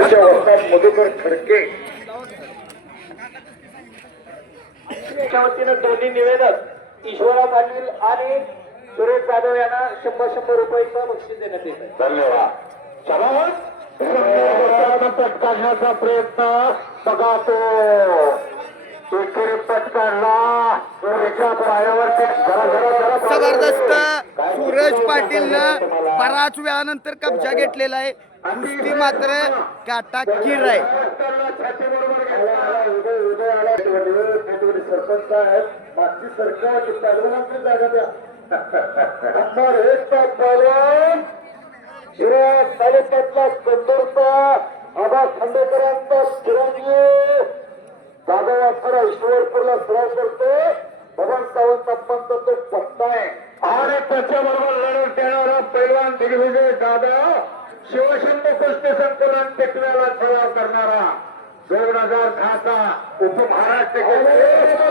मधुकर खडके वतीनं दोन्ही निवेदक ईश्वरा पाटील आणि सुरेश जाधव यांना 100 रुपयाचं बक्षीस देण्यात येत आहे. धन्यवाद. पटकावण्याचा प्रयत्न बघा तो पटकावला जबरदस्त सूरज पाटीलनं बराच वेळानंतर कब्जा घेतलेला आहे. कुस्ती मात्र काटाकीर आहे. सरपंच आहेत मागची सरकार पैलवानांची जागा द्या. नंबर 1 पैलवान शिराज तालुक्यातला कंदूरचा आबा खांडेकरांचा चिरंजीव जाधव अठरा ईश्वरपूरला सराव करतो. भवन सावंत अप्पांचा तो पत्ता आहे आणि त्याच्याबरोबर लढत देणारा पैलवान दिग्विजय जाधव शिवशंभू कुस्ती संकुलन टिकण्याला सराव करणारा 2010चा उपमहाराष्ट्र.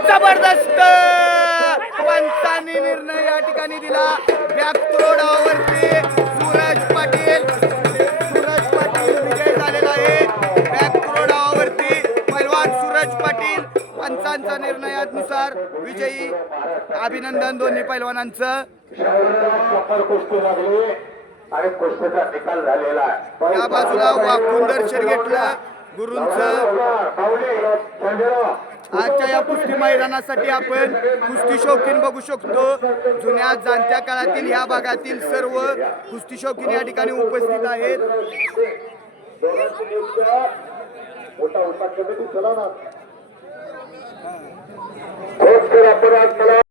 जबरदस्त पंचांनी निर्णय या ठिकाणी दिला. बॅकथ्रोडावरती सूरज पाटील विजय झालेला आहे. बॅकथ्रोडावरती पैलवान सूरज पाटील पंचांच्या निर्णयानुसार विजयी. अभिनंदन दोन्ही पैलवानांचं. कुस्ती लागली आणि कुस्तीचा निकाल झालेला आहे. या बाजूला वाकून दर्शन घेतलं गुरूंचं. आजच्या या कुस्ती मैदानासाठी आपण कुस्ती शौकीन बघू शकतो. जुन्या जाणत्या काळातील ह्या भागातील सर्व कुस्ती शौकीन या ठिकाणी उपस्थित आहेत. मोठा